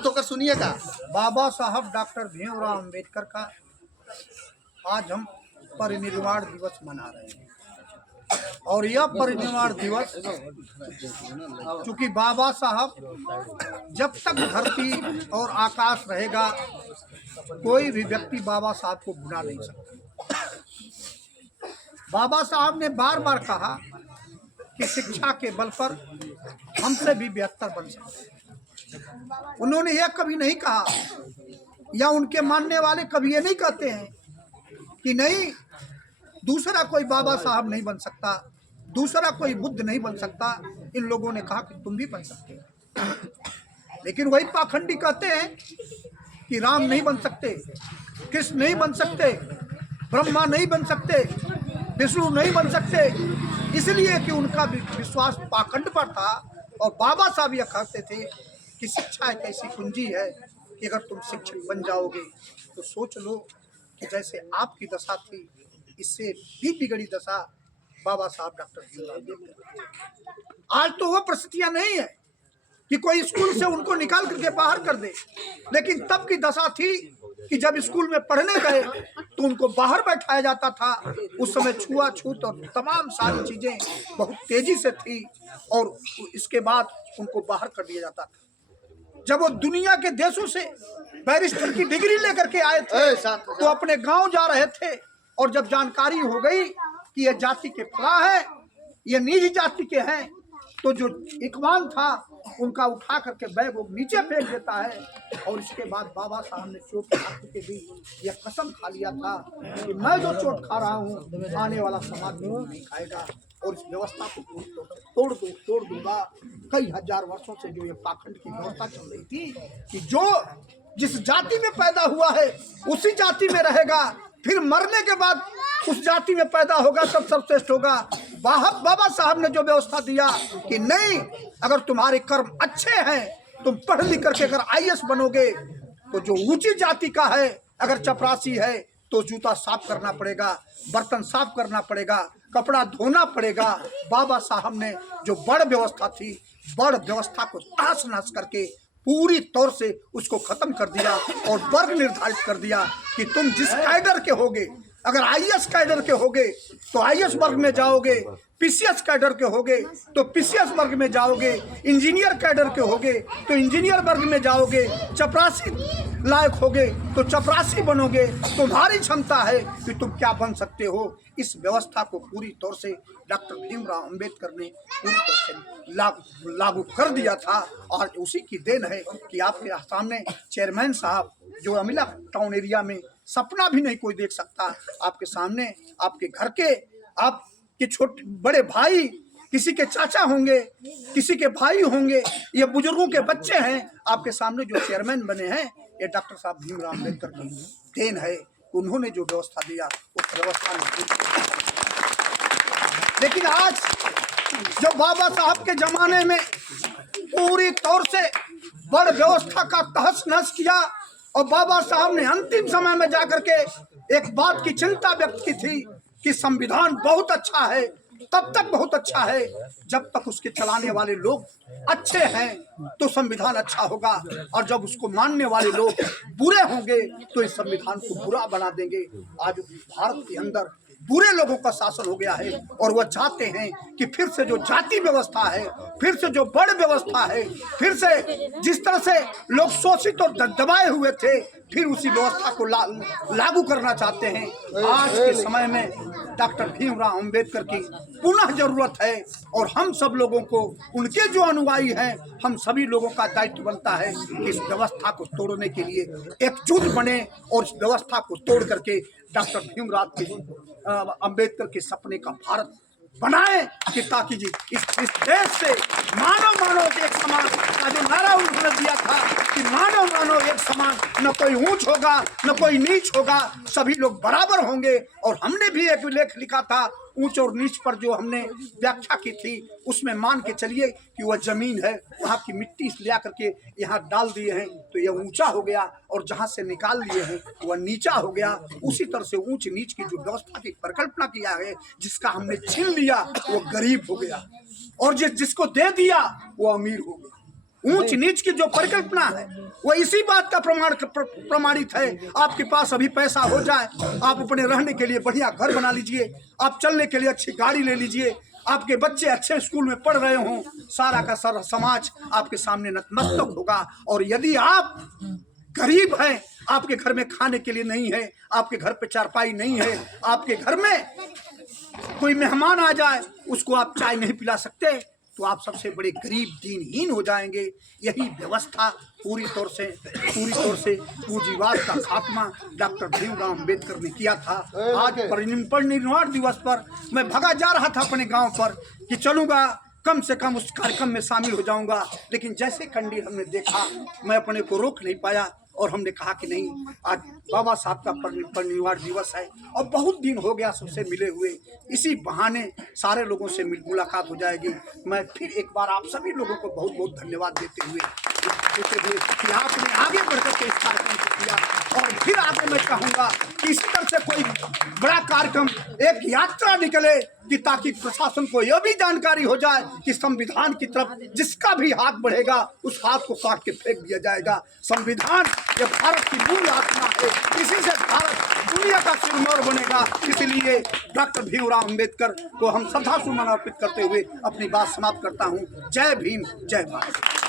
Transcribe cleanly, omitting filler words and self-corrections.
शांत होकर सुनिएगा। बाबा साहब डॉक्टर भीमराव अंबेडकर का आज हम परिनिर्वाण दिवस मना रहे हैं। और यह परिनिर्वाण दिवस चूंकि बाबा साहब जब तक धरती और आकाश रहेगा कोई भी व्यक्ति बाबा साहब को भुला नहीं सकता। बाबा साहब ने बार बार कहा कि शिक्षा के बल पर हमसे भी बेहतर बन सकते हैं। उन्होंने यह कभी नहीं कहा या उनके मानने वाले कभी ये नहीं कहते हैं कि नहीं दूसरा कोई बाबा साहब नहीं बन सकता, दूसरा कोई बुद्ध नहीं बन सकता। इन लोगों ने कहा कि तुम भी बन सकते हो। लेकिन वही पाखंडी कहते हैं कि राम नहीं बन सकते, कृष्ण नहीं बन सकते, ब्रह्मा नहीं बन सकते, विष्णु नहीं बन सकते, इसलिए कि उनका विश्वास पाखंड पर था। और बाबा साहब यह कहते थे कि शिक्षा एक ऐसी कुंजी है कि अगर तुम शिक्षक बन जाओगे तो सोच लो कि जैसे आपकी दशा थी इससे भी बिगड़ी दशा बाबा साहब डॉक्टर भीमराव अम्बेडकर। आज तो वो परिस्थितियां नहीं है कि कोई स्कूल से उनको निकाल करके बाहर कर दे, लेकिन तब की दशा थी कि जब स्कूल में पढ़ने गए तो उनको बाहर बैठाया जाता था। उस समय छुआछूत और तमाम सारी चीजें बहुत तेजी से थी और इसके बाद उनको बाहर कर दिया जाता था। जब वो दुनिया के देशों से बैरिस्टर की डिग्री लेकर के आए थे तो अपने गांव जा रहे थे और जब जानकारी हो गई कि ये जाति के फला है, ये नीच जाति के हैं, तो जो इकबाल था उनका उठा करके बैग वो नीचे फेंक देता है। और इसके बाद बाबा साहब ने चोट खा के भी यह कसम खा लिया था कि मैं जो चोट खा रहा हूँ आने वाला समाज में नहीं खाएगा और इस व्यवस्था को तोड़ दूंगा। कई हजार वर्षों से जो ये पाखंड की व्यवस्था चल रही थी कि जो जिस जाति में पैदा हुआ है उसी जाति में रहेगा, फिर मरने के बाद उस जाति में पैदा होगा तब सर्वश्रेष्ठ होगा। बाबा साहब ने जो व्यवस्था दिया कि नहीं, अगर तुम्हारे कर्म अच्छे हैं, तुम पढ़ लिख करके अगर आईएएस बनोगे तो जो ऊंची जाति का है, अगर चपरासी है तो जूता साफ करना पड़ेगा, बर्तन साफ करना पड़ेगा, कपड़ा धोना पड़ेगा। बाबा साहब ने जो बड़ व्यवस्था थी, बड़ व्यवस्था को तहस नहस करके पूरी तौर से उसको खत्म कर दिया और वर्ग निर्धारित कर दिया कि तुम जिस कैडर के होगे, अगर आईएएस कैडर के होगे तो आईएएस वर्ग में जाओगे, पीसीएस कैडर के होगे तो पीसीएस वर्ग में जाओगे, इंजीनियर कैडर के होगे तो इंजीनियर वर्ग में जाओगे, चपरासी लायक होगे तो चपरासी बनोगे। तुम्हारी क्षमता है कि तुम क्या बन सकते हो। इस व्यवस्था को पूरी तौर से डॉक्टर भीमराव अंबेडकर ने पूरी तौर से लागू कर दिया था। और उसी की देन है कि आपके सामने चेयरमैन साहब जो अमिला टाउन एरिया में सपना भी नहीं कोई देख सकता, आपके सामने आपके घर के आपके छोटे बड़े भाई, किसी के चाचा होंगे, किसी के भाई होंगे, ये बुजुर्गों के बच्चे हैं, आपके सामने जो चेयरमैन बने हैं ये डॉक्टर साहब भीमराव अम्बेडकर की देन है। उन्होंने जो व्यवस्था दिया उस व्यवस्था में। लेकिन आज जो बाबा साहब के जमाने में पूरी तौर से बड़ व्यवस्था का तहस नहस किया और बाबा साहब ने अंतिम समय में जाकर के एक बात की चिंता व्यक्त की थी कि संविधान बहुत अच्छा है, तब तक बहुत अच्छा है जब तक उसके चलाने वाले लोग अच्छे हैं तो संविधान अच्छा होगा, और जब उसको मानने वाले लोग बुरे होंगे तो इस संविधान को बुरा बना देंगे। आज भारत के अंदर बुरे लोगों का शासन हो गया है और वह चाहते हैं कि फिर से जो जाति व्यवस्था है, फिर से जो बड़ व्यवस्था है, फिर से जिस तरह से लोग शोषित और दबाए हुए थे, फिर उसी व्यवस्था को लागू करना चाहते हैं। आज के समय में डॉक्टर भीमराव अंबेडकर की पुनः जरूरत है और हम सब लोगों को, उनके जो अनुयायी हैं, हम सभी लोगों का दायित्व बनता है कि इस व्यवस्था को तोड़ने के लिए एकजुट बने और इस व्यवस्था को तोड़ करके डॉक्टर भीमराव अंबेडकर के सपने का भारत बनाए कि ताकि जी इस देश से मानव एक समान का जो नारा उन्होंने दिया था कि मानव एक समान, न कोई ऊंच होगा न कोई नीच होगा, सभी लोग बराबर होंगे। और हमने भी एक लेख लिखा था ऊंच और नीच पर, जो हमने व्याख्या की थी उसमें मान के चलिए कि वह जमीन है, वहाँ की मिट्टी ले करके यहाँ डाल दिए हैं तो यह ऊंचा हो गया, और जहाँ से निकाल लिए हैं वह नीचा हो गया। उसी तरह से ऊंच नीच की जो व्यवस्था की परिकल्पना किया है, जिसका हमने छीन लिया वो गरीब हो गया और जिसको दे दिया वो अमीर हो गया। ऊंच नीच की जो परिकल्पना है वो इसी बात का प्रमाणित है। आपके पास अभी पैसा हो जाए, आप अपने रहने के लिए बढ़िया घर बना लीजिए, आप चलने के लिए अच्छी गाड़ी ले लीजिए, आपके बच्चे अच्छे स्कूल में पढ़ रहे हों, सारा का सारा समाज आपके सामने नतमस्तक होगा। और यदि आप गरीब हैं, आपके घर में खाने के लिए नहीं है, आपके घर पे चारपाई नहीं है, आपके घर में कोई मेहमान आ जाए उसको आप चाय नहीं पिला सकते, तो आप सबसे बड़े गरीब दीनहीन हो जाएंगे। यही व्यवस्था पूरी तौर से पूंजीवाद का खात्मा डॉक्टर भीमराव अम्बेडकर ने किया था। आज परिनिर्वाण दिवस पर मैं भगा जा रहा था अपने गांव पर कि चलूंगा, कम से कम उस कार्यक्रम में शामिल हो जाऊंगा, लेकिन जैसे कंडील हमने देखा मैं अपने को रोक नहीं पाया और हमने कहा कि नहीं, आज बाबा साहब का परिनिर्वाण दिवस है और बहुत दिन हो गया सबसे मिले हुए, इसी बहाने सारे लोगों से मुलाकात हो जाएगी। मैं फिर एक बार आप सभी लोगों को बहुत बहुत धन्यवाद देते हुए कि आपने आगे बढ़कर के इस कार्यक्रम को किया। और फिर आगे मैं कहूँगा कि इसी तरह से कोई बड़ा कार्यक्रम, एक यात्रा निकले कि ताकि प्रशासन को यह भी जानकारी हो जाए कि संविधान की तरफ जिसका भी हाथ बढ़ेगा उस हाथ को काट के फेंक दिया जाएगा। संविधान ये भारत की मूल आत्मा है, इसी से भारत दुनिया का सिरमौर बनेगा। इसलिए डॉक्टर भीमराव अम्बेडकर को हम श्रद्धासुमन अर्पित करते हुए अपनी बात समाप्त करता हूँ। जय भीम, जय भारत।